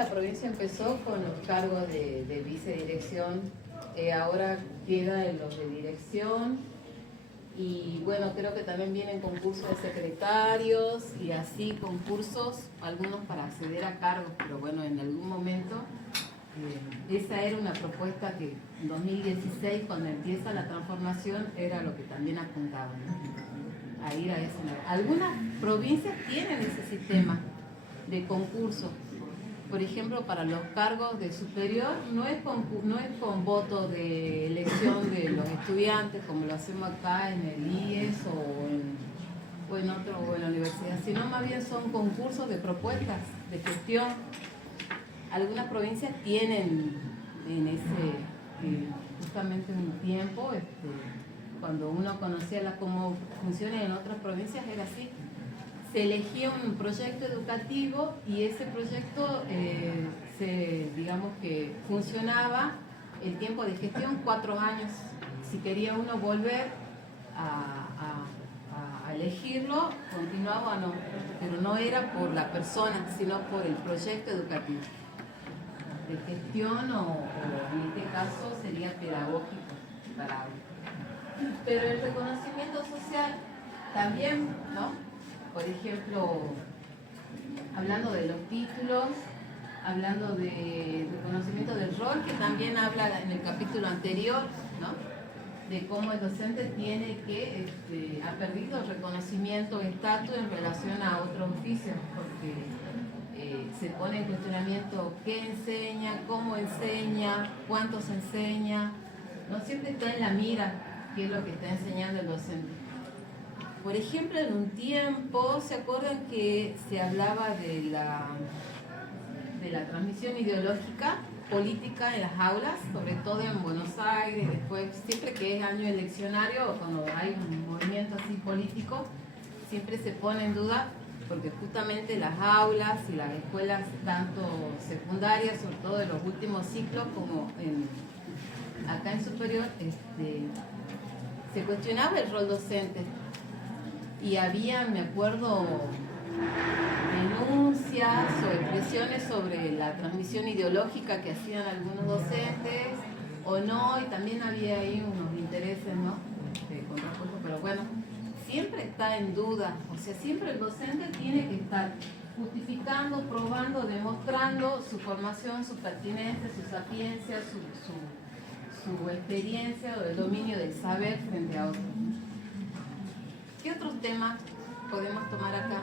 la provincia empezó con los cargos de vicedirección, ahora queda en los de dirección y bueno, creo que también vienen concursos de secretarios y así concursos, algunos para acceder a cargos, pero bueno, en algún momento esa era una propuesta que en 2016, cuando empieza la transformación, era lo que también apuntaban, ¿no? A ir a ese lado. Algunas provincias tienen ese sistema de concurso. Por ejemplo, para los cargos de superior no es con voto de elección de los estudiantes, como lo hacemos acá en el IES o en la universidad, sino más bien son concursos de propuestas, de gestión. Algunas provincias tienen en ese, justamente un tiempo, cuando uno conocía cómo funciona en otras provincias, era así. Se elegía un proyecto educativo y ese proyecto, digamos que funcionaba el tiempo de gestión 4 años. Si quería uno volver a elegirlo, continuaba o no, pero no era por la persona, sino por el proyecto educativo de gestión o en este caso sería pedagógico para algo. Pero el reconocimiento social también, ¿no? Por ejemplo, hablando de los títulos, hablando de reconocimiento del rol, que también habla en el capítulo anterior, ¿no? De cómo el docente tiene que, ha perdido reconocimiento, estatus en relación a otros oficios, porque se pone en cuestionamiento qué enseña, cómo enseña, cuánto se enseña, no siempre está en la mira qué es lo que está enseñando el docente. Por ejemplo, en un tiempo, ¿se acuerdan que se hablaba de la transmisión ideológica política en las aulas, sobre todo en Buenos Aires, después, siempre que es año eleccionario o cuando hay un movimiento así político, siempre se pone en duda, porque justamente las aulas y las escuelas, tanto secundarias, sobre todo en los últimos ciclos, como acá en superior, se cuestionaba el rol docente. Y había, me acuerdo, denuncias o expresiones sobre la transmisión ideológica que hacían algunos docentes o no, y también había ahí unos intereses, ¿no? Contrapuestos, pero bueno, siempre está en duda, o sea, siempre el docente tiene que estar justificando, probando, demostrando su formación, su pertinencia, su sapiencia, su experiencia o el dominio del saber frente a otros. ¿Qué otros temas podemos tomar acá?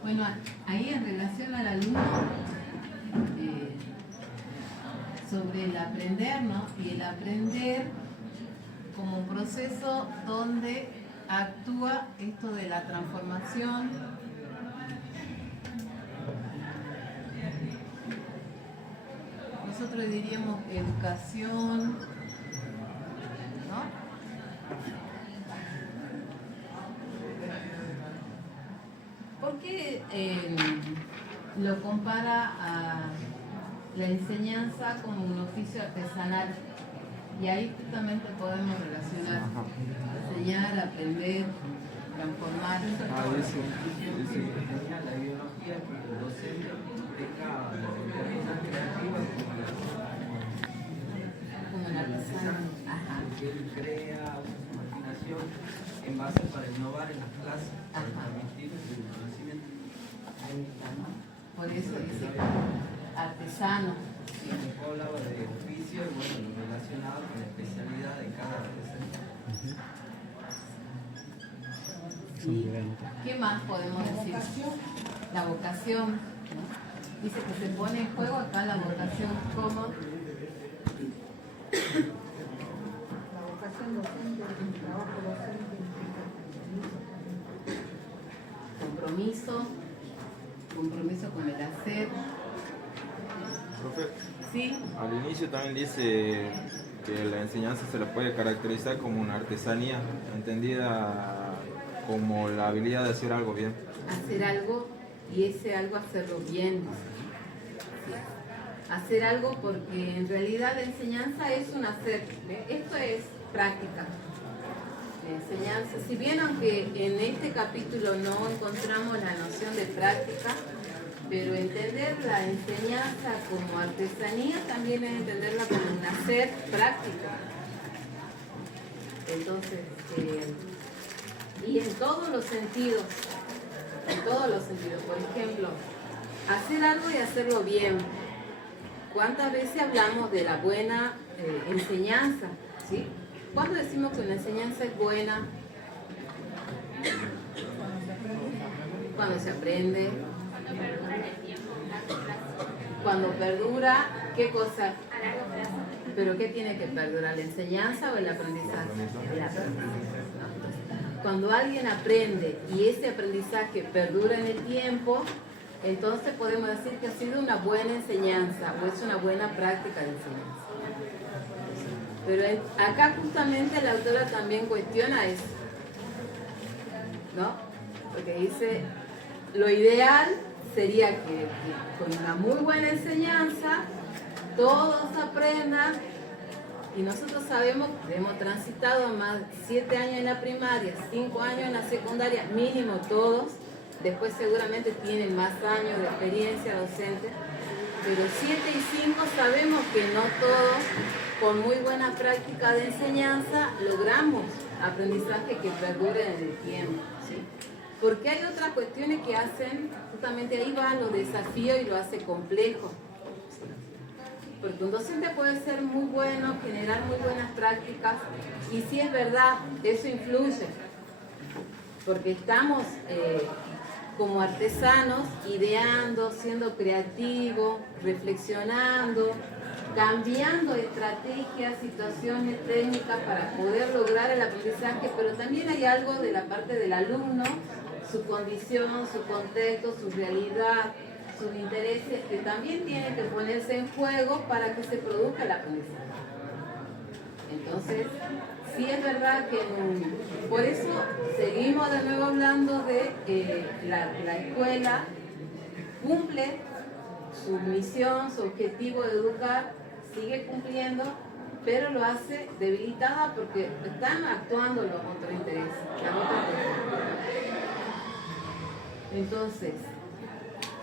Bueno, ahí en relación al alumno, sobre el aprender, ¿no? Y el aprender como un proceso donde actúa esto de la transformación. Nosotros diríamos educación, ¿no? ¿Por qué lo compara a la enseñanza como un oficio artesanal? Y ahí justamente podemos relacionar enseñar, aprender, transformar. La ideología del docente deja cosas creativas como un artesano. que él crea, usa su imaginación en base para innovar en las clases, para transmitir su conocimiento. Ahí está, ¿no? Por eso dice artesano. Y después hablaba de oficio y bueno, lo relacionado con la especialidad de cada artesano. Sí. ¿Qué más podemos decir? La vocación, ¿no? Dice que se pone en juego acá la vocación como La vocación docente, el trabajo docente implica compromiso con el hacer. Profe, Sí, al inicio también dice que la enseñanza se le puede caracterizar como una artesanía, entendida como la habilidad de hacer algo bien. Hacer algo y ese algo hacerlo bien. Hacer algo porque en realidad la enseñanza es un hacer. Esto es práctica. La enseñanza, si bien aunque en este capítulo no encontramos la noción de práctica, pero entender la enseñanza como artesanía también es entenderla como un hacer práctico. Entonces, y en todos los sentidos, por ejemplo, hacer algo y hacerlo bien. ¿Cuántas veces hablamos de la buena enseñanza? ¿Sí? ¿Cuándo decimos que una enseñanza es buena? Cuando se aprende. Cuando perdura, ¿qué cosa? ¿Pero qué tiene que perdurar? ¿La enseñanza o el aprendizaje? El aprendizaje. Cuando alguien aprende y ese aprendizaje perdura en el tiempo, entonces podemos decir que ha sido una buena enseñanza o es una buena práctica de enseñanza. Pero acá justamente la autora también cuestiona eso, ¿no? Porque dice, lo ideal sería que con una muy buena enseñanza todos aprendan, y nosotros sabemos que hemos transitado más de 7 años en la primaria, 5 años en la secundaria, mínimo todos, después seguramente tienen más años de experiencia docente, pero 7 y 5 sabemos que no todos, con muy buena práctica de enseñanza, logramos aprendizaje que perdure en el tiempo, ¿sí? Porque hay otras cuestiones que hacen, justamente ahí van los desafíos y lo hace complejo. Porque un docente puede ser muy bueno, generar muy buenas prácticas, y sí es verdad, eso influye, porque estamos como artesanos ideando, siendo creativos, reflexionando, cambiando estrategias, situaciones técnicas para poder lograr el aprendizaje, pero también hay algo de la parte del alumno, su condición, su contexto, su realidad, sus intereses, que también tienen que ponerse en juego para que se produzca el aprendizaje. Entonces, sí es verdad que por eso seguimos de nuevo hablando de que la escuela cumple su misión, su objetivo de educar, sigue cumpliendo, pero lo hace debilitada porque están actuando los otros intereses, las otras cuestiones. Entonces,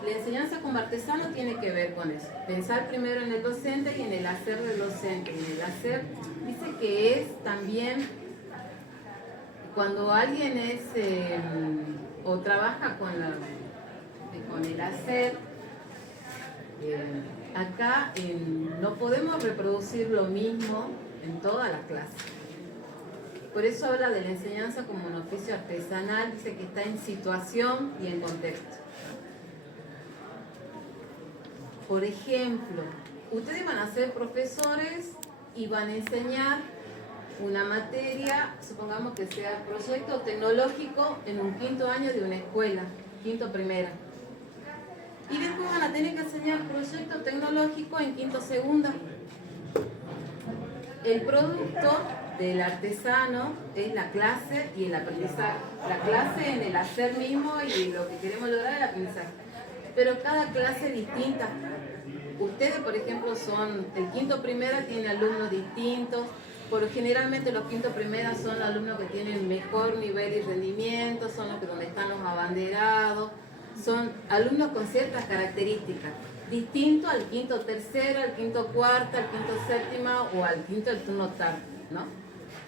la enseñanza como artesano tiene que ver con eso. Pensar primero en el docente y en el hacer del docente. En el hacer dice que es también cuando alguien es o trabaja con el hacer. Acá no podemos reproducir lo mismo en todas las clases. Por eso habla de la enseñanza como un oficio artesanal, dice que está en situación y en contexto. Por ejemplo, ustedes van a ser profesores y van a enseñar una materia, supongamos que sea proyecto tecnológico en un 5º año de una escuela, 5º primera. Y después van a tener que enseñar proyecto tecnológico en 5º segunda. El producto del artesano es la clase y el aprendizaje. La clase en el hacer mismo y lo que queremos lograr es el aprendizaje. Pero cada clase es distinta. Ustedes, por ejemplo, el 5º primera tiene alumnos distintos. Generalmente los 5º primeras son alumnos que tienen mejor nivel y rendimiento, son los que donde están los abanderados. Son alumnos con ciertas características, distinto al 5º tercera, al 5º cuarta, al 5º séptima o al 5º del turno tarde, ¿no?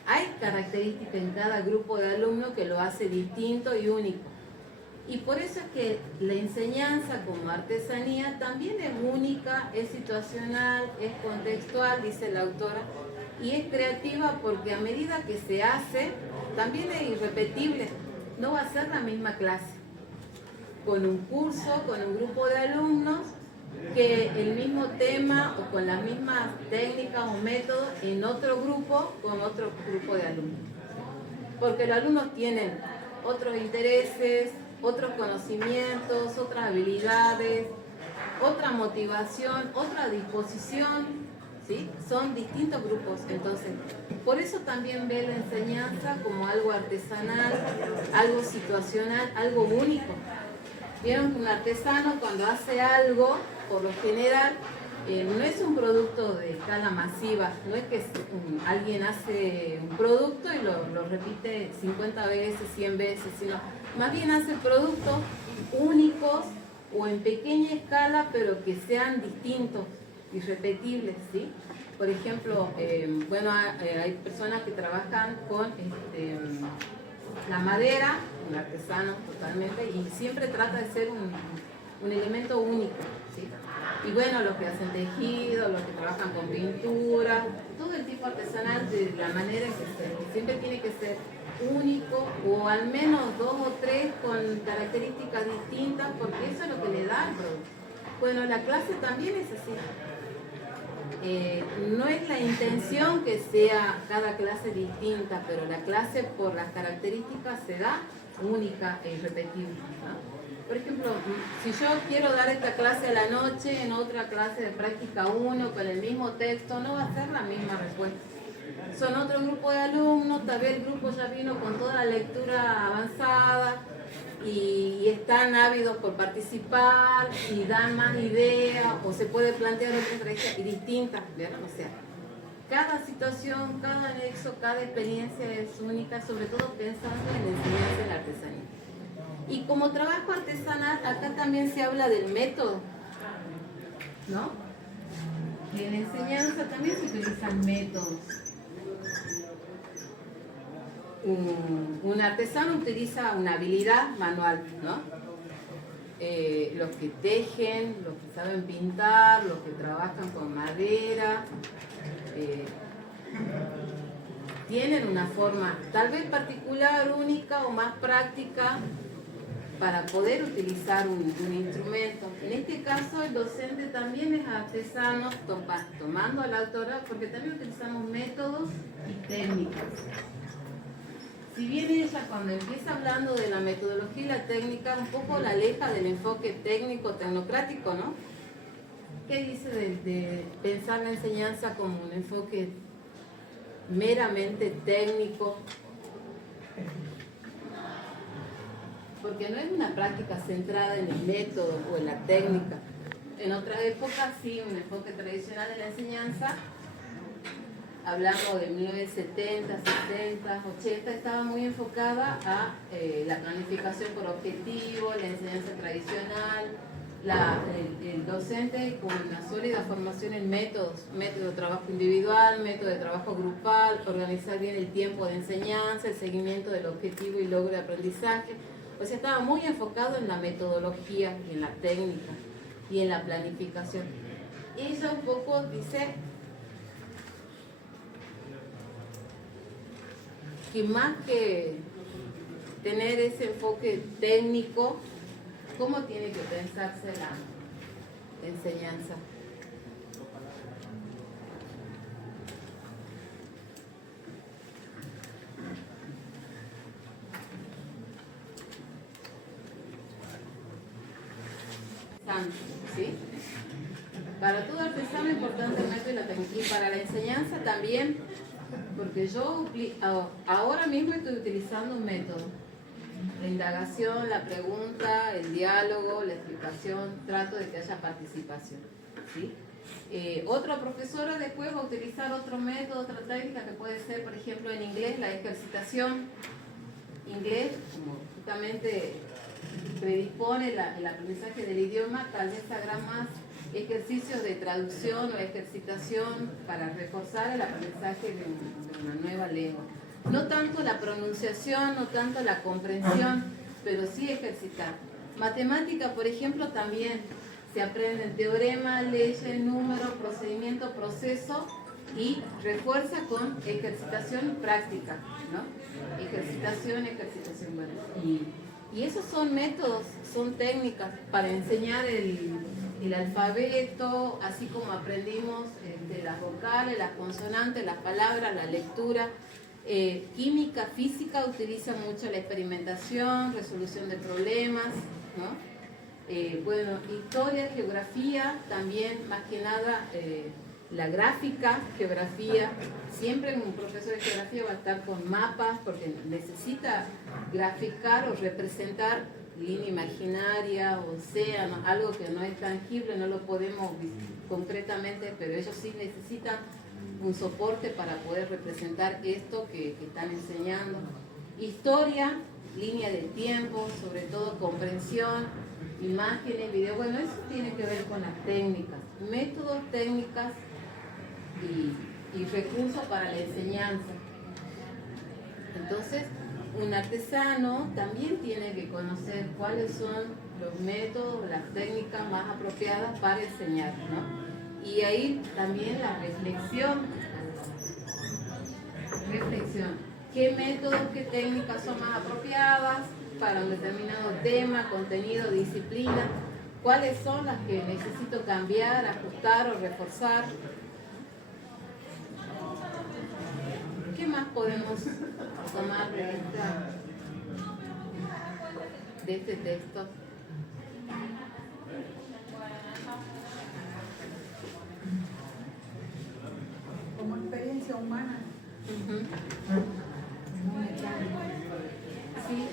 Hay características en cada grupo de alumnos que lo hace distinto y único. Y por eso es que la enseñanza como artesanía también es única, es situacional, es contextual, dice la autora, y es creativa porque a medida que se hace, también es irrepetible, no va a ser la misma clase. Con un curso, con un grupo de alumnos, que el mismo tema o con las mismas técnicas o métodos en otro grupo con otro grupo de alumnos. Porque los alumnos tienen otros intereses, otros conocimientos, otras habilidades, otra motivación, otra disposición, ¿sí? Son distintos grupos, entonces, por eso también ve la enseñanza como algo artesanal, algo situacional, algo único. Vieron que un artesano cuando hace algo, por lo general, no es un producto de escala masiva, no es que alguien hace un producto y lo repite 50 veces, 100 veces, sino más bien hace productos únicos o en pequeña escala, pero que sean distintos, irrepetibles, ¿sí? Por ejemplo, hay personas que trabajan con la madera, un artesano totalmente, y siempre trata de ser un elemento único, ¿sí? Y bueno, los que hacen tejido, los que trabajan con pintura, todo el tipo artesanal de la manera en que sea, siempre tiene que ser único o al menos 2 o 3 con características distintas, porque eso es lo que le da al producto. Bueno, la clase también es así. No es la intención que sea cada clase distinta, pero la clase por las características se da única e irrepetible, ¿no? Por ejemplo, si yo quiero dar esta clase a la noche, en otra clase de práctica 1 con el mismo texto, no va a ser la misma respuesta. Son otro grupo de alumnos, tal vez el grupo ya vino con toda la lectura avanzada y están ávidos por participar y dan más ideas, o se puede plantear otra estrategia distinta, ¿verdad? O sea, cada situación, cada anexo, cada experiencia es única, sobre todo pensando en la enseñanza de la artesanía. Y como trabajo artesanal, acá también se habla del método, ¿no? Y en la enseñanza también se utilizan métodos. Un artesano utiliza una habilidad manual, ¿no? Los que tejen, los que saben pintar, los que trabajan con madera, tienen una forma tal vez particular, única o más práctica para poder utilizar un instrumento. En este caso el docente también es artesano, tomando a la autora, porque también utilizamos métodos y técnicas. Si bien ella cuando empieza hablando de la metodología y la técnica, un poco la aleja del enfoque técnico, tecnocrático, ¿no? ¿Qué dice de pensar la enseñanza como un enfoque meramente técnico? Porque no es una práctica centrada en el método o en la técnica. En otras épocas sí, un enfoque tradicional de la enseñanza, hablando de 1970, 60, 80, estaba muy enfocada a la planificación por objetivo, la enseñanza tradicional, el docente con una sólida formación en métodos, método de trabajo individual, método de trabajo grupal, organizar bien el tiempo de enseñanza, el seguimiento del objetivo y logro de aprendizaje. O sea, estaba muy enfocado en la metodología y en la técnica y en la planificación. Ella un poco dice que más que tener ese enfoque técnico, ¿cómo tiene que pensarse la enseñanza? ¿Sí? Para todo artesano es importante el método y la técnica, y para la enseñanza también, porque yo ahora mismo estoy utilizando un método. La indagación, la pregunta, el diálogo, la explicación, trato de que haya participación, ¿sí? Otra profesora después va a utilizar otro método, otra técnica que puede ser, por ejemplo, en inglés, la ejercitación. Inglés, como justamente predispone el aprendizaje del idioma, tal vez habrá más ejercicios de traducción o ejercitación para reforzar el aprendizaje de una nueva lengua. No tanto la pronunciación, no tanto la comprensión, pero sí ejercitar. Matemática, por ejemplo, también se aprenden teoremas, leyes, números, procedimiento, proceso, y refuerza con ejercitación práctica, ¿no? Ejercitación, bueno. Y esos son métodos, son técnicas para enseñar el alfabeto, así como aprendimos de las vocales, las consonantes, las palabras, la lectura. Química, física utiliza mucho la experimentación, resolución de problemas, ¿no? Historia, geografía, también más que nada la gráfica, geografía. Siempre un profesor de geografía va a estar con mapas porque necesita graficar o representar línea imaginaria, océano, algo que no es tangible, no lo podemos concretamente, pero ellos sí necesitan un soporte para poder representar esto que están enseñando. Historia, línea de tiempo, sobre todo comprensión, imágenes, video. Bueno, eso tiene que ver con las técnicas, métodos, técnicas y recursos para la enseñanza. Entonces, un artesano también tiene que conocer cuáles son los métodos, las técnicas más apropiadas para enseñar, ¿no? Y ahí también la reflexión. ¿Qué métodos, qué técnicas son más apropiadas para un determinado tema, contenido, disciplina? ¿Cuáles son las que necesito cambiar, ajustar o reforzar? ¿Qué más podemos tomar de este texto? Como experiencia humana. Sí.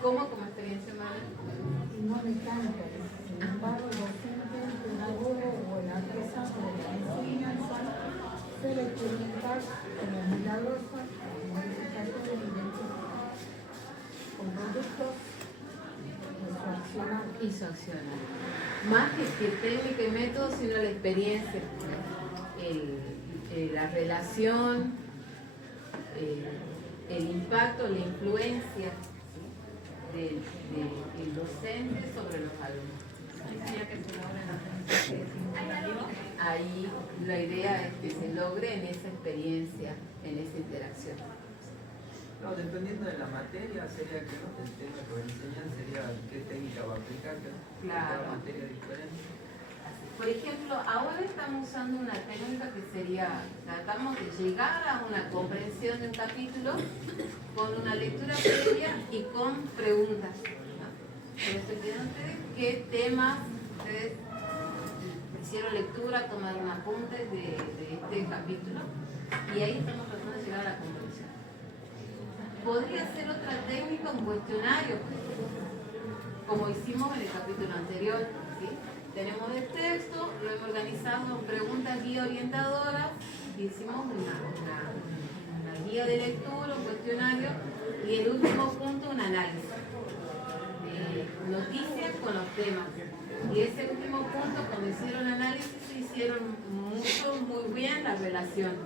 ¿Cómo como experiencia humana? Y no mecánica. Sin embargo, el docente, el pedagogo o el artesano de la enseñanza debe experimentar como milagrosa modificación de identidad con productos de su accionar. Y su accionar. Más que técnica y método, sino la experiencia, la relación, el impacto, la influencia del docente sobre los alumnos. Ahí la idea es que se logre en esa experiencia, en esa interacción. No, dependiendo de la materia, sería que no el tema que va a enseñar sería qué técnica va a aplicar, que Claro. cada materia diferente. Por ejemplo, ahora estamos usando una técnica que sería, tratamos de llegar a una comprensión de un capítulo con una lectura previa y con preguntas, ¿no? Por eso quieren ustedes qué temas ustedes hicieron lectura, tomaron apuntes de este capítulo y ahí estamos tratando de llegar a la comprensión. Podría ser otra técnica, un cuestionario, como hicimos en el capítulo anterior, ¿sí? Tenemos el texto, lo hemos organizado en preguntas guía orientadoras, hicimos una guía de lectura, un cuestionario y el último punto, un análisis. Noticias con los temas. Y ese último punto, cuando hicieron análisis, hicieron muy bien la relación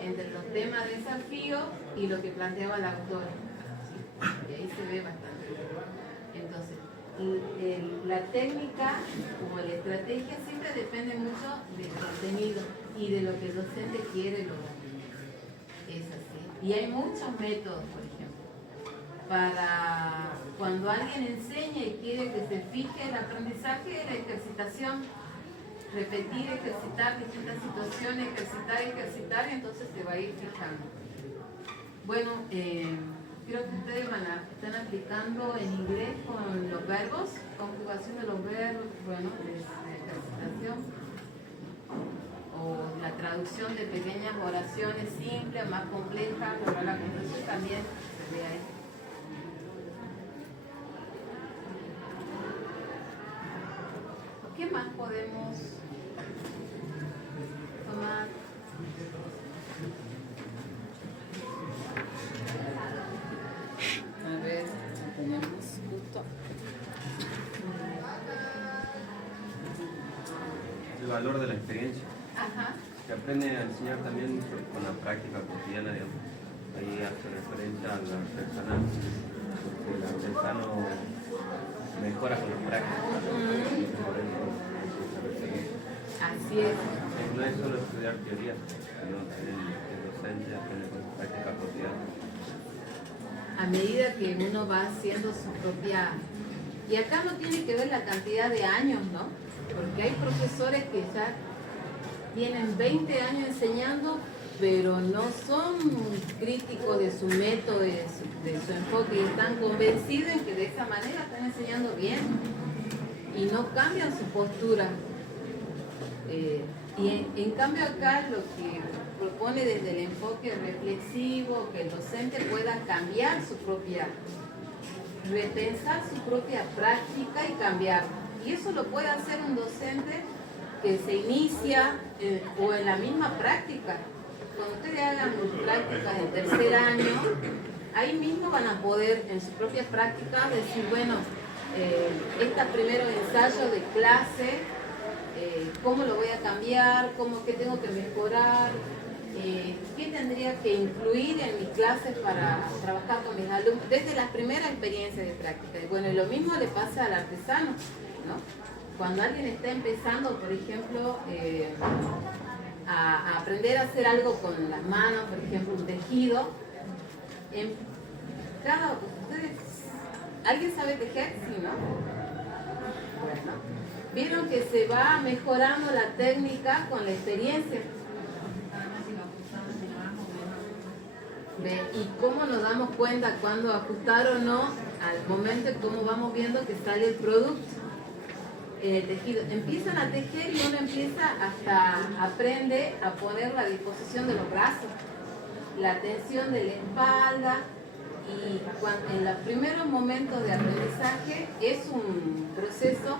entre los temas de desafío y lo que planteaba la autora. ¿Sí? Y ahí se ve bastante. Entonces, la técnica como la estrategia siempre depende mucho del contenido y de lo que el docente quiere lograr. Es así. Y hay muchos métodos, por ejemplo, para cuando alguien enseña y quiere que se fije el aprendizaje, la ejercitación, repetir, ejercitar distintas situaciones, ejercitar, y entonces se va a ir fijando. Bueno, creo que ustedes están aplicando en inglés con los verbos, conjugación de los verbos, bueno, ejercitación, o la traducción de pequeñas oraciones simples, más complejas, lograr la comprensión también se ve ahí. ¿Qué más podemos tomar? A ver, tenemos justo. El valor de la experiencia. Ajá. Se aprende a enseñar también con la práctica cotidiana, digamos. Ahí hace referencia al artesano, porque el artesano mejora con la práctica. Así es. No es solo estudiar teoría, sino que el docente aprende con la práctica cotidiana. A medida que uno va haciendo su propia... Y acá no tiene que ver la cantidad de años, ¿no? Porque hay profesores que ya tienen 20 años enseñando, pero no son críticos de su método, de su enfoque, y están convencidos en que de esa manera están enseñando bien y no cambian su postura. Y en cambio acá lo que propone desde el enfoque reflexivo, que el docente pueda cambiar su propia, repensar su propia práctica y cambiar. Y eso lo puede hacer un docente que se inicia o en la misma práctica. Cuando ustedes hagan prácticas en tercer año, ahí mismo van a poder en su propia práctica decir, bueno, estos primeros ensayos de clase, cómo lo voy a cambiar, qué tengo que mejorar, qué tendría que incluir en mis clases para trabajar con mis alumnos, desde las primeras experiencias de práctica. Y bueno, lo mismo le pasa al artesano, ¿no? Cuando alguien está empezando, por ejemplo, a aprender a hacer algo con las manos, por ejemplo, un tejido, ¿alguien sabe tejer? Sí, ¿no? Bueno, vieron que se va mejorando la técnica con la experiencia. ¿Ve? Y cómo nos damos cuenta cuando ajustar o no al momento, cómo vamos viendo que sale el producto en el tejido. Empiezan a tejer y uno empieza hasta aprende a poner la disposición de los brazos, la tensión de la espalda. Y en los primeros momentos de aprendizaje es un proceso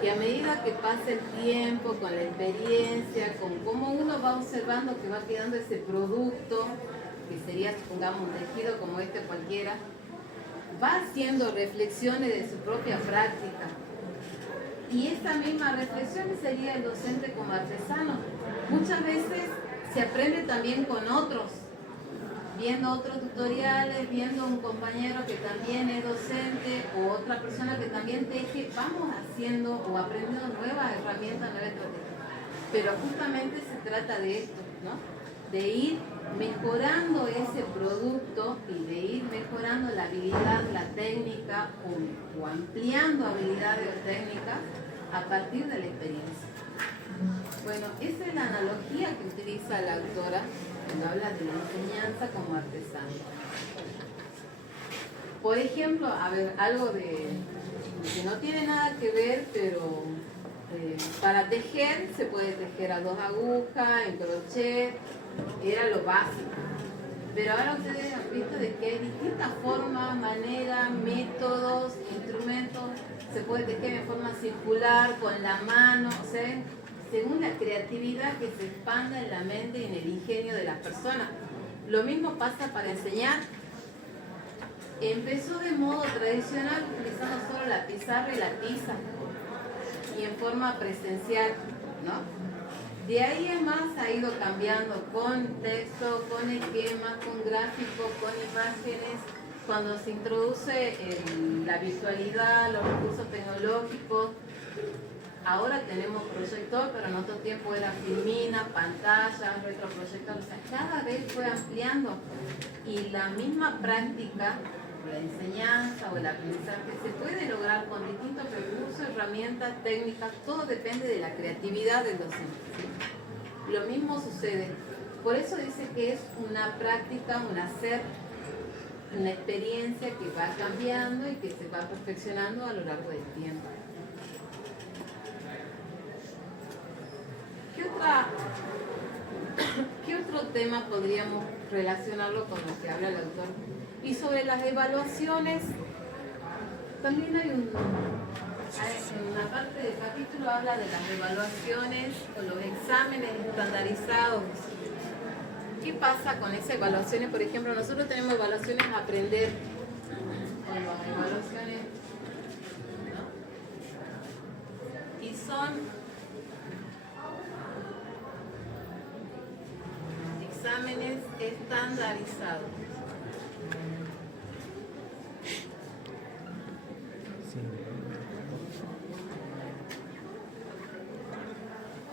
que a medida que pasa el tiempo, con la experiencia, con cómo uno va observando que va quedando ese producto, que sería, supongamos, un tejido como este cualquiera, va haciendo reflexiones de su propia práctica. Y esta misma reflexión sería el docente como artesano. Muchas veces se aprende también con otros, viendo otros tutoriales, viendo un compañero que también es docente o otra persona que también teje, vamos haciendo o aprendiendo nuevas herramientas, nuevas estrategias. Pero justamente se trata de esto, ¿no? De ir mejorando ese producto y de ir mejorando la habilidad, la técnica o ampliando habilidades o técnicas a partir de la experiencia. Bueno, esa es la analogía que utiliza la autora cuando habla de la enseñanza como artesano. Por ejemplo, a ver, algo que no tiene nada que ver, pero para tejer se puede tejer a 2 agujas, en crochet, era lo básico. Pero ahora ustedes han visto de que hay distintas formas, maneras, métodos, instrumentos. Se puede tejer en forma circular, con la mano, o sea, según la creatividad que se expanda en la mente y en el ingenio de las personas. Lo mismo pasa para enseñar. Empezó de modo tradicional, utilizando solo la pizarra y la tiza, y en forma presencial, ¿no? De ahí en más ha ido cambiando con texto, con esquemas, con gráficos, con imágenes. Cuando se introduce la virtualidad, los recursos tecnológicos, ahora tenemos proyector, pero en otro tiempo era filmina, pantalla, retroproyector. O sea, cada vez fue ampliando y la misma práctica, la enseñanza o el aprendizaje se puede lograr con distintos recursos, herramientas, técnicas, todo depende de la creatividad del docente, ¿sí? Lo mismo sucede. Por eso dice que es una práctica, un hacer, una experiencia que va cambiando y que se va perfeccionando a lo largo del tiempo. ¿Qué otro tema podríamos relacionarlo con lo que habla el autor? Y sobre las evaluaciones, también hay en una parte del capítulo habla de las evaluaciones o los exámenes estandarizados. ¿Qué pasa con esas evaluaciones? Por ejemplo, nosotros tenemos evaluaciones a aprender, o las evaluaciones, ¿no? Y son exámenes estandarizados.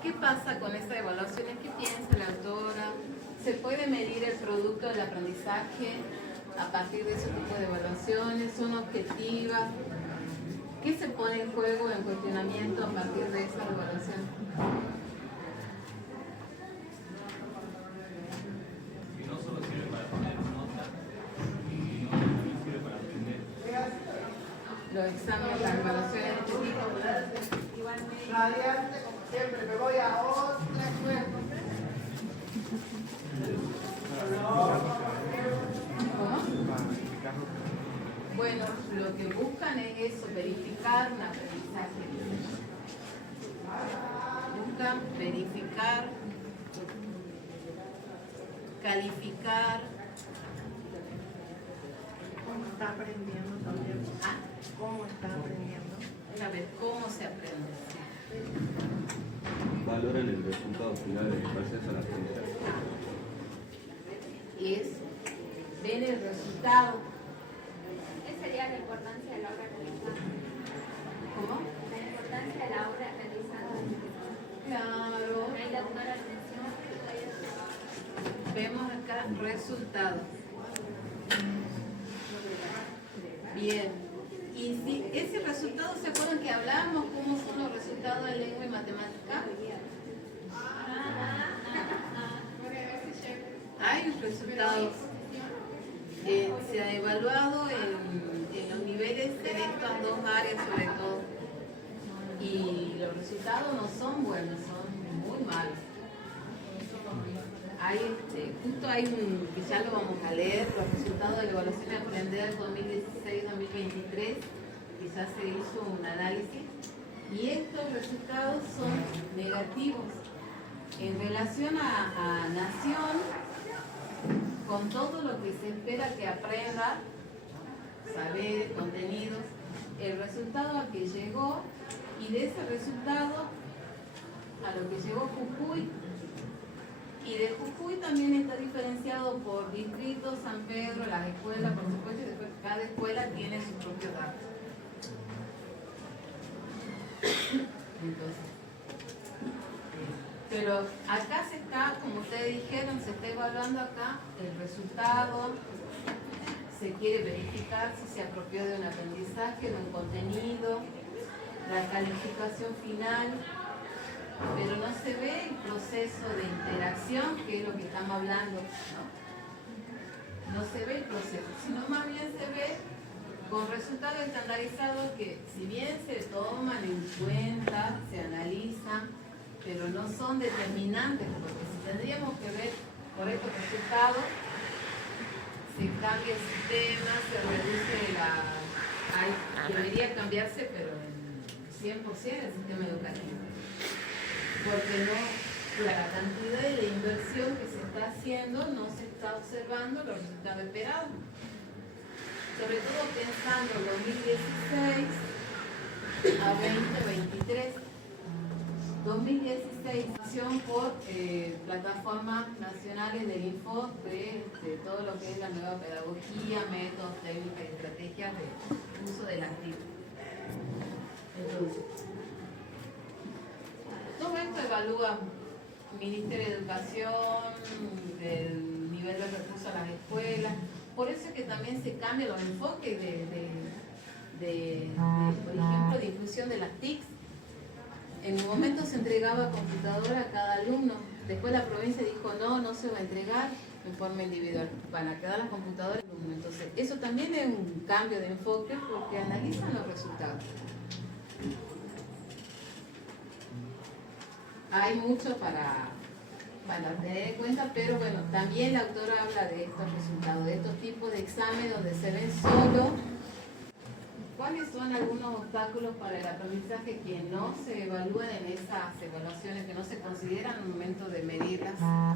¿Qué pasa con esas evaluaciones? ¿Qué piensa la autora? ¿Se puede medir el producto del aprendizaje a partir de ese tipo de evaluaciones? ¿Son objetivas? ¿Qué se pone en juego, en cuestionamiento a partir de esa evaluación? Que no solo sirve para poner nota, sino que también sirve para aprender. Los exámenes, las evaluaciones de este tipo. Siempre me voy a otra escuela. Bueno, lo que buscan es eso, verificar un aprendizaje. Buscan verificar, calificar. ¿Cómo está aprendiendo también? ¿Cómo está aprendiendo? Saber cómo se aprende. Valoran el resultado final del proceso de aprendizaje. Eso. Ven el resultado. ¿Qué sería la importancia de la obra realizada? ¿Cómo? La importancia de la obra realizada. Claro. Ahí la doctora atención. Vemos acá resultados. Bien. Y si ese resultado, ¿se acuerdan que hablábamos cómo son los resultados de lengua y matemática? Hay un resultado. Se ha evaluado en los niveles de estas dos áreas sobre todo. Y los resultados no son buenos, son muy malos. Hay justo hay que ya lo vamos a leer, los resultados de la evaluación de aprender 2016-2023, quizás se hizo un análisis, y estos resultados son negativos en relación a Nación, con todo lo que se espera que aprenda, saberes, contenidos, el resultado al que llegó, y de ese resultado a lo que llegó Jujuy. Y de Jujuy también está diferenciado por distritos, San Pedro, las escuelas, por supuesto, y después cada escuela tiene sus propios datos. Entonces, pero acá se está, como ustedes dijeron, se está evaluando acá el resultado, se quiere verificar si se apropió de un aprendizaje, de un contenido, la calificación final, pero no se ve el proceso de interacción, que es lo que estamos hablando, no se ve el proceso, sino más bien se ve con resultados estandarizados que, si bien se toman en cuenta, se analizan, pero no son determinantes, porque si tendríamos que ver por estos resultados, se cambia el sistema, se reduce debería cambiarse, pero en 100% el sistema educativo. Porque la cantidad de la inversión que se está haciendo no se está observando los resultados esperados. Sobre todo pensando 2016 a 2023. 2016, acción por plataformas nacionales del Info de todo lo que es la nueva pedagogía, métodos, técnicas y estrategias de uso de las TIC. Entonces, todo esto evalúa Ministerio de Educación, el nivel de recursos a las escuelas. Por eso es que también se cambian los enfoques por ejemplo, de inclusión de las TICs. En un momento se entregaba computadora a cada alumno. Después la provincia dijo, no se va a entregar en forma individual. Van a quedar las computadoras al alumno. Entonces, eso también es un cambio de enfoque porque analizan los resultados. Hay mucho para tener en cuenta, pero bueno, también la autora habla de estos resultados, de estos tipos de exámenes donde se ven solo cuáles son algunos obstáculos para el aprendizaje que no se evalúan en esas evaluaciones, que no se consideran al momento de medirlas. ¿Ah?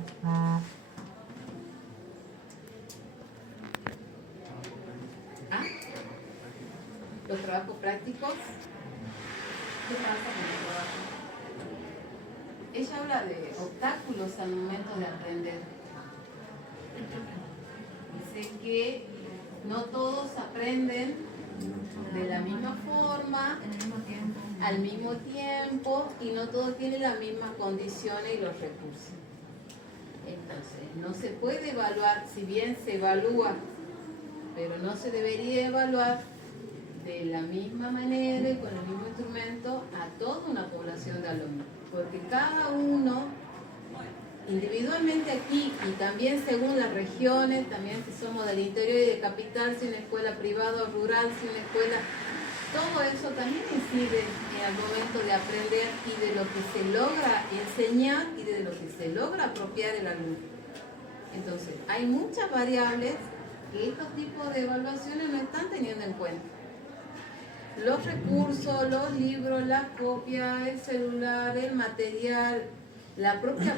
Los trabajos prácticos. ¿Qué pasa con los trabajos? Ella habla de obstáculos al momento de aprender. Dice que no todos aprenden de la misma forma, al mismo tiempo, y no todos tienen las mismas condiciones y los recursos. Entonces, no se puede evaluar, si bien se evalúa, pero no se debería evaluar de la misma manera y con el mismo instrumento a toda una población de alumnos. Porque cada uno, individualmente aquí y también según las regiones, también si somos del interior y de capital, si una escuela privada o rural, si una escuela todo eso también incide en el momento de aprender y de lo que se logra enseñar y de lo que se logra apropiar el alumno. Entonces, hay muchas variables que estos tipos de evaluaciones no están teniendo en cuenta. Los recursos, los libros, las copias, el celular, el material, la propia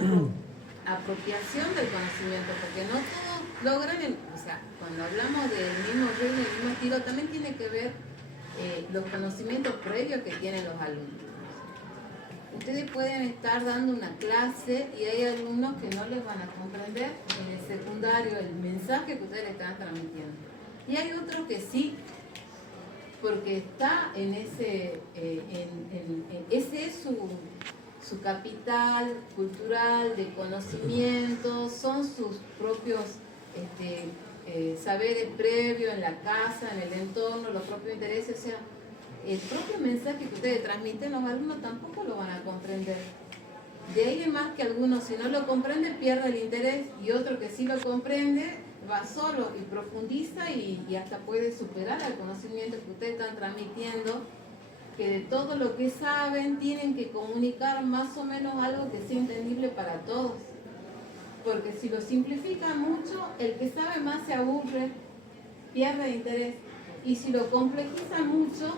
apropiación del conocimiento, porque no todos logran, o sea, cuando hablamos del mismo ritmo y del mismo estilo, también tiene que ver los conocimientos previos que tienen los alumnos. Ustedes pueden estar dando una clase y hay alumnos que no les van a comprender en el secundario el mensaje que ustedes le están transmitiendo. Y hay otros que sí, porque está en ese, ese es su capital cultural de conocimiento, son sus propios saberes previos en la casa, en el entorno, los propios intereses, o sea, el propio mensaje que ustedes transmiten, los alumnos tampoco lo van a comprender. De ahí en más que algunos, si no lo comprende, pierde el interés, y otro que sí lo comprende, va solo y profundiza y hasta puede superar el conocimiento que ustedes están transmitiendo, que de todo lo que saben tienen que comunicar más o menos algo que sea entendible para todos. Porque si lo simplifican mucho, el que sabe más se aburre, pierde interés. Y si lo complejizan mucho,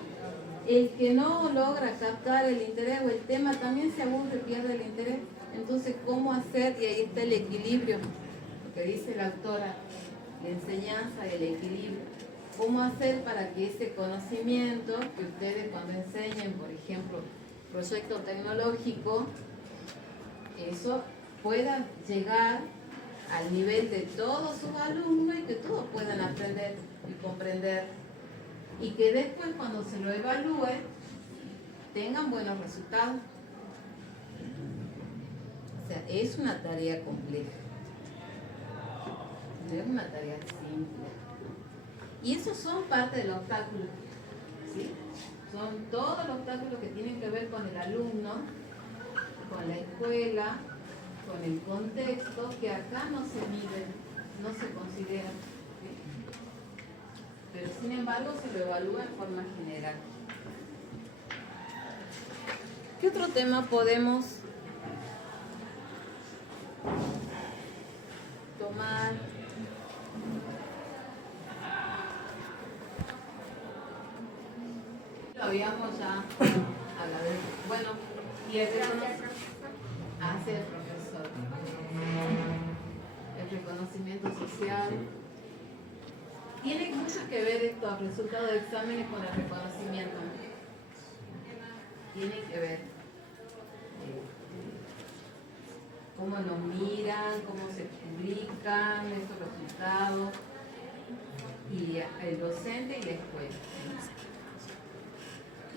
el que no logra captar el interés o el tema también se aburre, pierde el interés. Entonces, ¿cómo hacer? Y ahí está el equilibrio, lo que dice la autora, la enseñanza y el equilibrio. ¿Cómo hacer para que ese conocimiento que ustedes cuando enseñen, por ejemplo, proyecto tecnológico, eso pueda llegar al nivel de todos sus alumnos y que todos puedan aprender y comprender, y que después cuando se lo evalúe tengan buenos resultados? O sea, es una tarea compleja, no es una tarea simple. Y esos son parte del obstáculo, ¿sí? Son todos los obstáculos que tienen que ver con el alumno, con la escuela, con el contexto, que acá no se miden, no se consideran, ¿sí? Pero sin embargo se lo evalúa en forma general. ¿Qué otro tema podemos tomar? Lo habíamos ya hablado. Bueno, y el reconocimiento hacia el profesor. El reconocimiento social. Tiene mucho que ver estos resultados de exámenes con el reconocimiento. Tiene que ver cómo nos miran, cómo se publican estos resultados, y el docente y la escuela.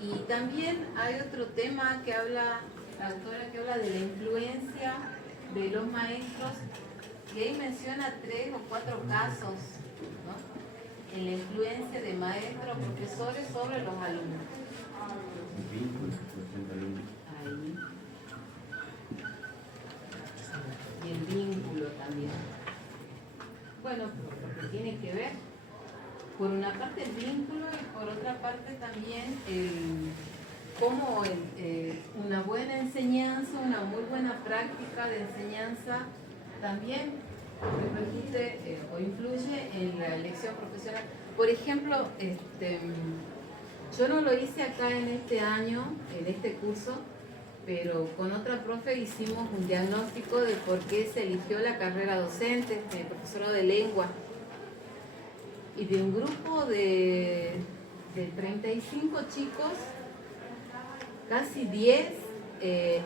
Y también hay otro tema que habla, la autora, que habla de la influencia de los maestros, y ahí menciona 3 o 4 casos, ¿no? En la influencia de maestros, profesores sobre los alumnos. Ahí. Y el vínculo también. Bueno, porque tiene que ver, por una parte el vínculo y por otra parte también cómo una buena enseñanza, una muy buena práctica de enseñanza también repercute o influye en la elección profesional. Por ejemplo, yo no lo hice acá en este año, en este curso, pero con otra profe hicimos un diagnóstico de por qué se eligió la carrera docente, profesora de lengua. Y de un grupo de 35 chicos, casi 10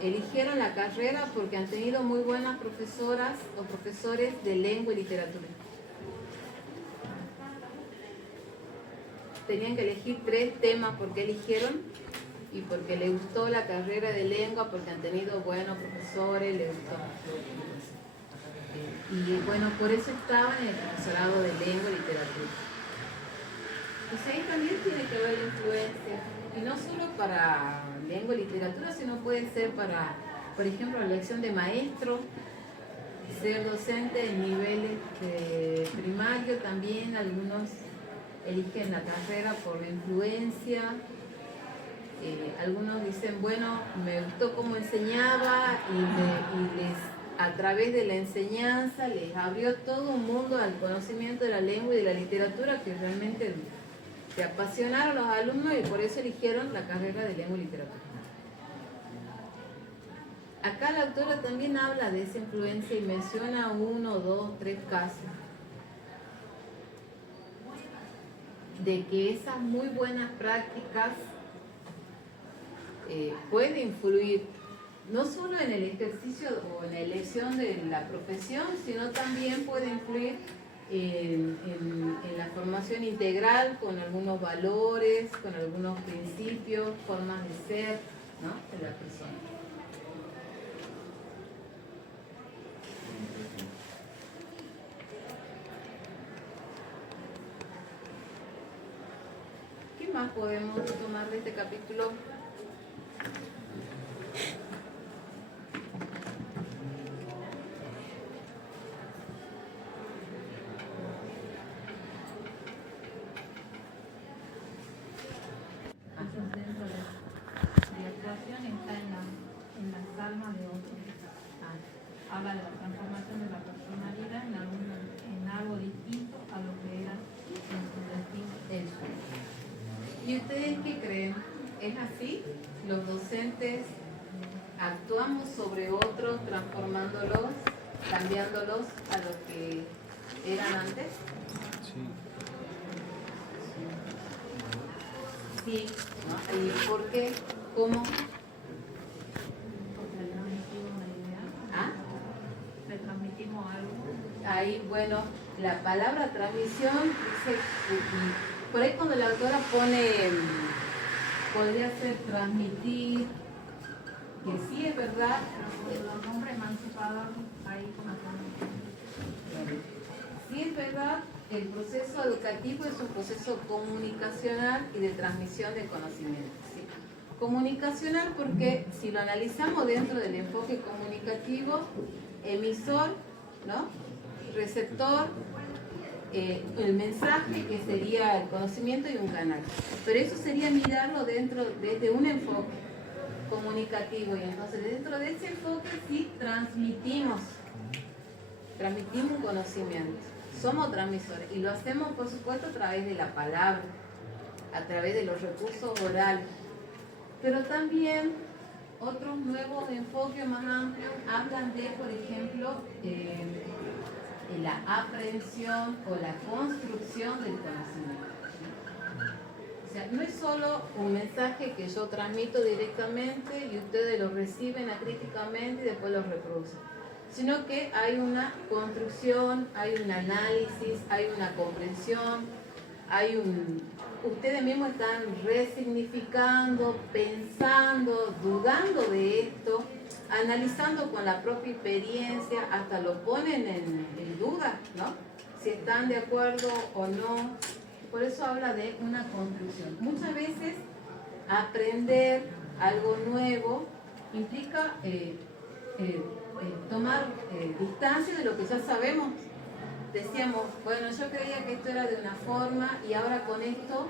eligieron la carrera porque han tenido muy buenas profesoras o profesores de lengua y literatura. Tenían que elegir 3 temas porque eligieron, y porque les gustó la carrera de lengua, porque han tenido buenos profesores, les gustó. Y bueno, por eso estaban en el profesorado de lengua y literatura. Entonces ahí también tiene que haber influencia, y no solo para lengua y literatura, sino puede ser para, por ejemplo, la elección de maestro, ser docente en niveles primario también. Algunos eligen la carrera por influencia Algunos dicen, bueno, me gustó cómo enseñaba y les, a través de la enseñanza les abrió todo un mundo al conocimiento de la lengua y de la literatura que realmente se apasionaron los alumnos y por eso eligieron la carrera de lengua y literatura. Acá la autora también habla de esa influencia y menciona 1, 2, 3 casos de que esas muy buenas prácticas pueden influir no solo en el ejercicio o en la elección de la profesión, sino también puede influir en la formación integral con algunos valores, con algunos principios, formas de ser, ¿no?, de la persona. ¿Qué más podemos tomar de este capítulo? Habla de la transformación de la personalidad en algo distinto a lo que era en su destino. ¿Y ustedes qué creen? ¿Es así? ¿Los docentes actuamos sobre otros, transformándolos, cambiándolos a lo que eran antes? Sí. ¿No? ¿Y por qué? ¿Cómo? Ahí, bueno, la palabra transmisión dice, por ahí cuando la autora pone, podría ser transmitir, que sí es verdad, Los nombres emancipadores ahí como sí es verdad, el proceso educativo es un proceso comunicacional y de transmisión de conocimiento. ¿Sí? Comunicacional porque si lo analizamos dentro del enfoque comunicativo, emisor, ¿no?, receptor, el mensaje que sería el conocimiento y un canal. Pero eso sería mirarlo desde un enfoque comunicativo y entonces dentro de ese enfoque sí transmitimos un conocimiento. Somos transmisores y lo hacemos por supuesto a través de la palabra, a través de los recursos orales. Pero también otros nuevos enfoques más amplios hablan de, por ejemplo, la aprehensión o la construcción del conocimiento. O sea, no es solo un mensaje que yo transmito directamente y ustedes lo reciben acríticamente y después lo reproducen, sino que hay una construcción, hay un análisis, hay una comprensión, ustedes mismos están resignificando, pensando, dudando de esto, analizando con la propia experiencia, hasta lo ponen en duda, ¿no? Si están de acuerdo o no. Por eso habla de una construcción. Muchas veces aprender algo nuevo implica tomar distancia de lo que ya sabemos. Decíamos, bueno, yo creía que esto era de una forma y ahora con esto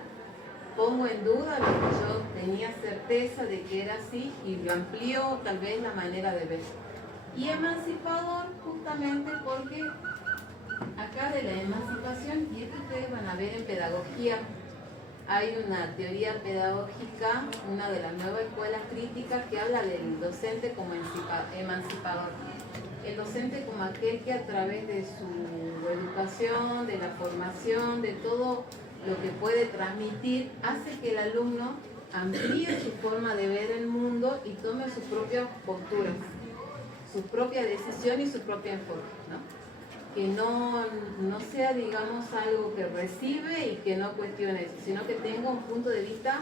pongo en duda lo que yo tenía certeza de que era así y lo amplío tal vez la manera de ver. Y emancipador justamente porque acá de la emancipación, y esto ustedes van a ver en pedagogía, hay una teoría pedagógica, una de las nuevas escuelas críticas que habla del docente como emancipador. El docente como aquel que a través de su educación, de la formación, de todo lo que puede transmitir, hace que el alumno amplíe su forma de ver el mundo y tome sus propias posturas, su propia decisión y su propio enfoque, ¿no? Que no sea, digamos, algo que recibe y que no cuestione eso, sino que tenga un punto de vista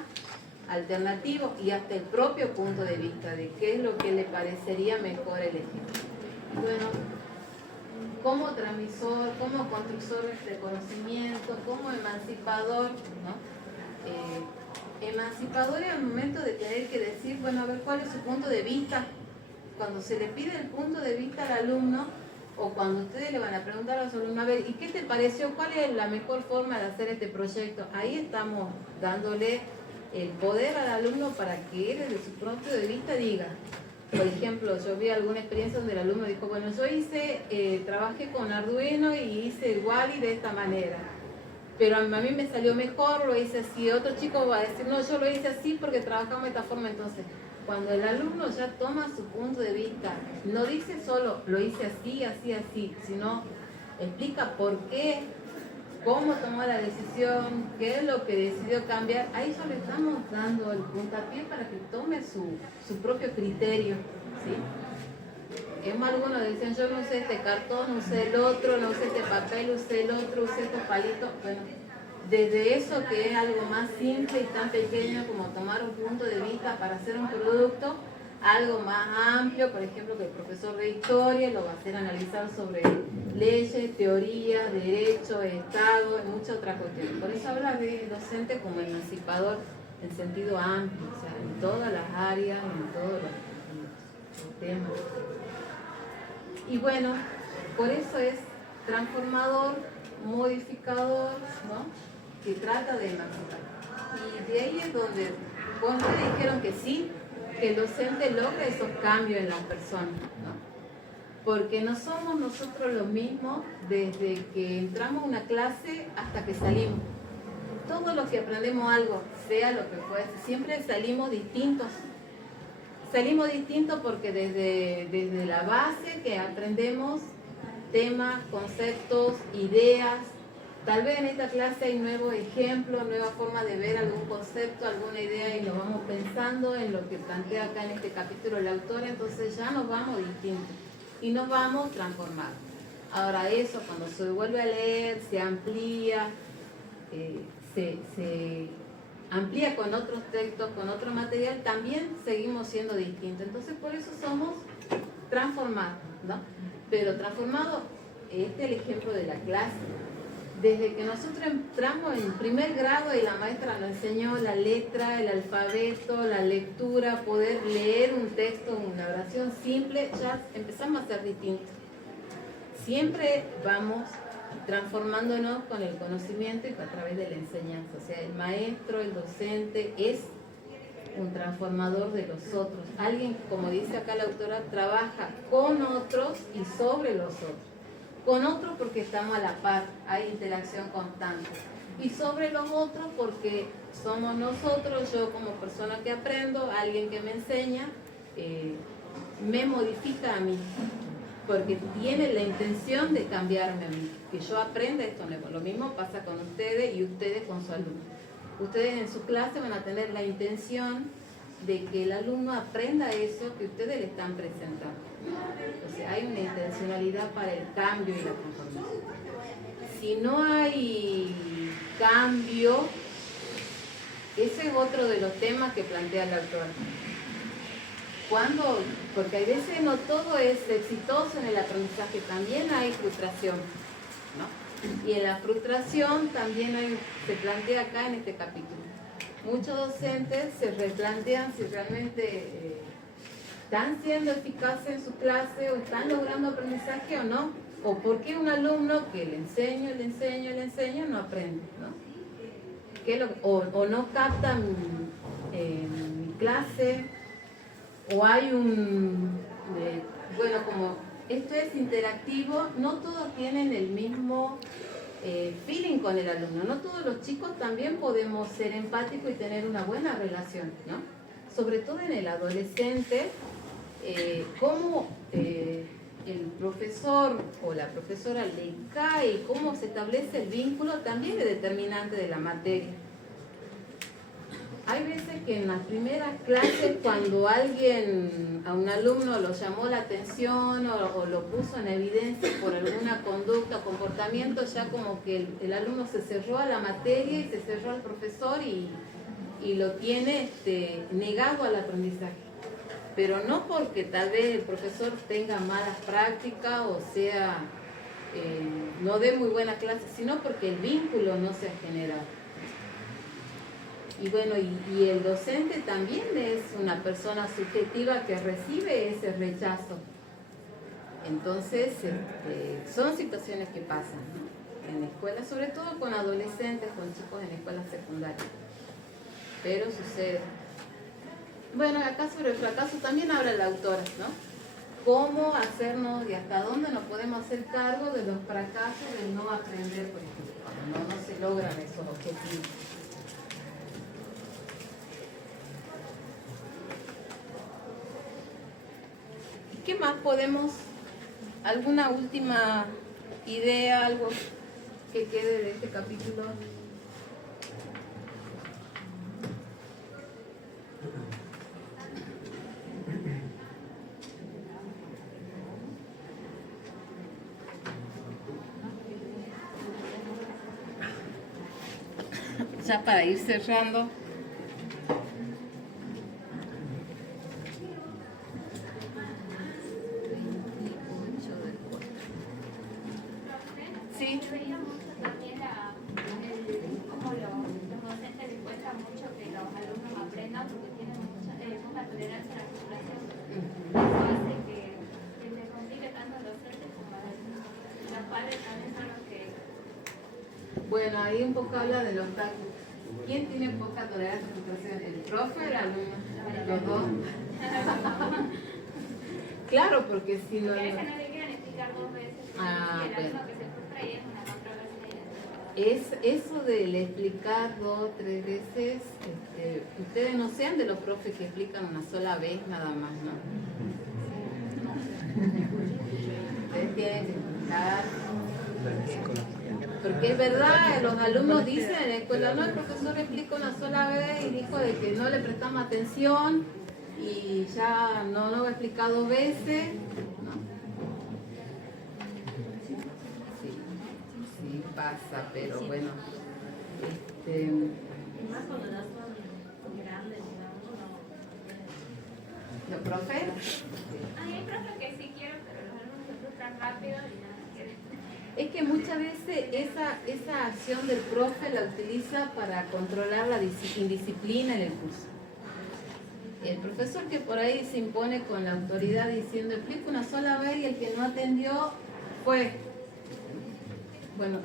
alternativo y hasta el propio punto de vista de qué es lo que le parecería mejor elegir. Bueno, como transmisor, como constructor de conocimiento, como emancipador, ¿no? Emancipador en el momento de tener que decir, bueno, a ver cuál es su punto de vista. Cuando se le pide el punto de vista al alumno, o cuando ustedes le van a preguntar a los alumnos, a ver, ¿y qué te pareció? ¿Cuál es la mejor forma de hacer este proyecto? Ahí estamos dándole el poder al alumno para que él desde su punto de vista diga. Por ejemplo, yo vi alguna experiencia donde el alumno dijo, bueno, yo trabajé con Arduino y hice el Wally de esta manera, pero a mí me salió mejor, lo hice así. Otro chico va a decir, no, yo lo hice así porque trabajamos de esta forma. Entonces, cuando el alumno ya toma su punto de vista, no dice solo, lo hice así, así, así, sino explica por qué, cómo tomó la decisión, qué es lo que decidió cambiar, ahí ya le estamos dando el puntapié para que tome su propio criterio, ¿sí? Es más, algunos decían, yo no usé este cartón, usé el otro, no usé este papel, usé el otro, usé estos palitos. Bueno, desde eso que es algo más simple y tan pequeño como tomar un punto de vista para hacer un producto, algo más amplio, por ejemplo, que el profesor de historia lo va a hacer analizar sobre leyes, teorías, derecho, Estado y muchas otras cuestiones. Por eso habla de docente como emancipador en sentido amplio, o sea, en todas las áreas, en todos los temas. Y bueno, por eso es transformador, modificador, ¿no? Que trata de emancipar. Y de ahí es donde ustedes dijeron que sí, que el docente logra esos cambios en las personas, ¿no? Porque no somos nosotros los mismos desde que entramos a una clase hasta que salimos. Todos los que aprendemos algo, sea lo que fuese, siempre salimos distintos. Salimos distintos porque desde la base que aprendemos temas, conceptos, ideas. Tal vez en esta clase hay nuevos ejemplos, nueva forma de ver algún concepto, alguna idea y nos vamos pensando en lo que plantea acá en este capítulo el autor, entonces ya nos vamos distintos y nos vamos transformando. Ahora eso cuando se vuelve a leer, se amplía, se amplía con otros textos, con otro material, también seguimos siendo distintos. Entonces por eso somos transformados, ¿no? Pero transformados, este es el ejemplo de la clase. Desde que nosotros entramos en primer grado y la maestra nos enseñó la letra, el alfabeto, la lectura, poder leer un texto, una oración simple, ya empezamos a ser distintos. Siempre vamos transformándonos con el conocimiento y a través de la enseñanza. O sea, el maestro, el docente es un transformador de los otros. Alguien, como dice acá la autora, trabaja con otros y sobre los otros. Con otros porque estamos a la par, hay interacción constante. Y sobre los otros porque somos nosotros, yo como persona que aprendo, alguien que me enseña, me modifica a mí. Porque tiene la intención de cambiarme a mí, que yo aprenda esto nuevo. Lo mismo pasa con ustedes y ustedes con su alumno. Ustedes en su clase van a tener la intención de que el alumno aprenda eso que ustedes le están presentando. O sea, hay una intencionalidad para el cambio y la transformación. Si no hay cambio, ese es otro de los temas que plantea la autora. Porque a veces no todo es exitoso en el aprendizaje, también hay frustración, ¿no? Y en la frustración también se plantea acá en este capítulo. Muchos docentes se replantean si realmente están siendo eficaces en su clase o están logrando aprendizaje o no. O por qué un alumno que le enseño no aprende, ¿no? O no capta mi clase, o hay bueno, como esto es interactivo, no todos tienen el mismo feeling con el alumno, no todos los chicos también podemos ser empáticos y tener una buena relación, ¿no? Sobre todo en el adolescente, cómo el profesor o la profesora le cae, cómo se establece el vínculo, también es determinante de la materia. Hay veces que en las primeras clases, cuando a un alumno lo llamó la atención o lo puso en evidencia por alguna conducta o comportamiento, ya como que el alumno se cerró a la materia y se cerró al profesor y lo tiene negado al aprendizaje. Pero no porque tal vez el profesor tenga malas prácticas o sea, no dé muy buena clase, sino porque el vínculo no se ha generado. Y bueno, y el docente también es una persona subjetiva que recibe ese rechazo. Entonces, son situaciones que pasan, ¿no? En escuelas, sobre todo con adolescentes, con chicos en escuelas secundarias. pero sucede. Bueno, acá sobre el fracaso también habla la autora, ¿no? Cómo hacernos y hasta dónde nos podemos hacer cargo de los fracasos del no aprender, por ejemplo, cuando no se logran esos objetivos. ¿Y qué más podemos? ¿Alguna última idea, algo que quede de este capítulo? Ya para ir cerrando. Sí. Yo veía mucho también cómo los docentes les cuesta mucho que los alumnos aprendan porque tienen poca tolerancia a la frustración. Eso hace que les complique tanto a los docentes como a los padres también son los que... Bueno, ahí un poco habla de los tacos. ¿Quién tiene poca tolerancia a la frustración? ¿El profe o el alumno? Los dos. Claro, porque si no... Porque a veces no le quieren explicar dos veces. Ah, y el bueno. alumno que se frustra y es una controversia. Es eso del explicar 2 o 3 veces, ustedes no sean de los profes que explican una sola vez nada más, ¿no? Ustedes tienen que explicar, porque es verdad, los alumnos dicen en la escuela, no, el profesor explica una sola vez y dijo de que no le prestamos atención y ya no lo va a explicar 2 veces, ¿no? Sí pasa, pero bueno. Y más cuando ya son grandes, ¿Los profes? Hay profes que sí quieren, pero los alumnos se frustran rápido y nada quieren. Es que muchas veces esa acción del profe la utiliza para controlar la indisciplina en el curso. El profesor que por ahí se impone con la autoridad diciendo explico una sola vez y el que no atendió fue. Bueno,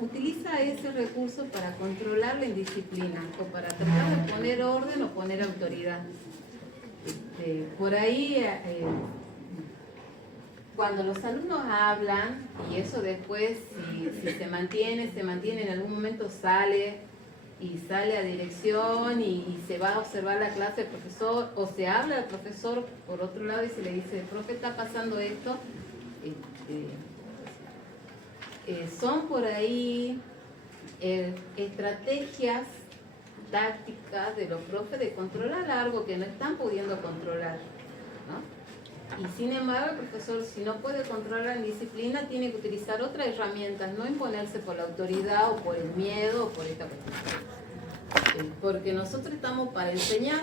utiliza ese recurso para controlar la indisciplina o para tratar de poner orden o poner autoridad. Por ahí, cuando los alumnos hablan, y eso después, si se mantiene, en algún momento sale a dirección y se va a observar la clase del profesor, o se habla al profesor por otro lado y se le dice, profe, está pasando esto. Son por ahí estrategias tácticas de los profes de controlar algo que no están pudiendo controlar, ¿no? Y sin embargo el profesor, si no puede controlar la disciplina, tiene que utilizar otras herramientas, no imponerse por la autoridad o por el miedo o por esta cuestión. Porque nosotros estamos para enseñar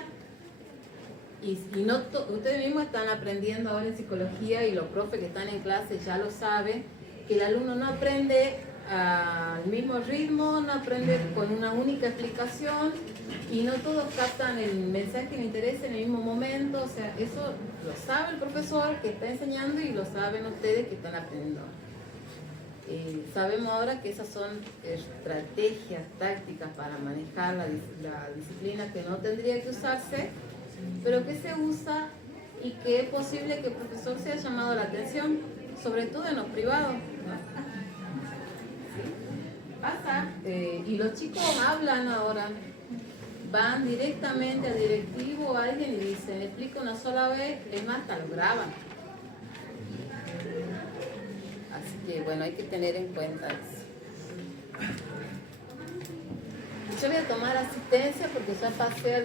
y no ustedes mismos están aprendiendo ahora en psicología y los profes que están en clase ya lo saben, que el alumno no aprende al mismo ritmo, no aprende con una única explicación y no todos captan el mensaje que le interesa en el mismo momento. O sea, eso lo sabe el profesor que está enseñando y lo saben ustedes que están aprendiendo. Sabemos ahora que esas son estrategias tácticas para manejar la disciplina que no tendría que usarse, pero que se usa y que es posible que el profesor sea llamado la atención, sobre todo en los privados, ¿no? Pasa, y los chicos hablan ahora, van directamente al directivo o a alguien y dicen, le explico una sola vez, es más, hasta lo graban. Así que bueno, hay que tener en cuenta eso. Yo voy a tomar asistencia porque ya pasé al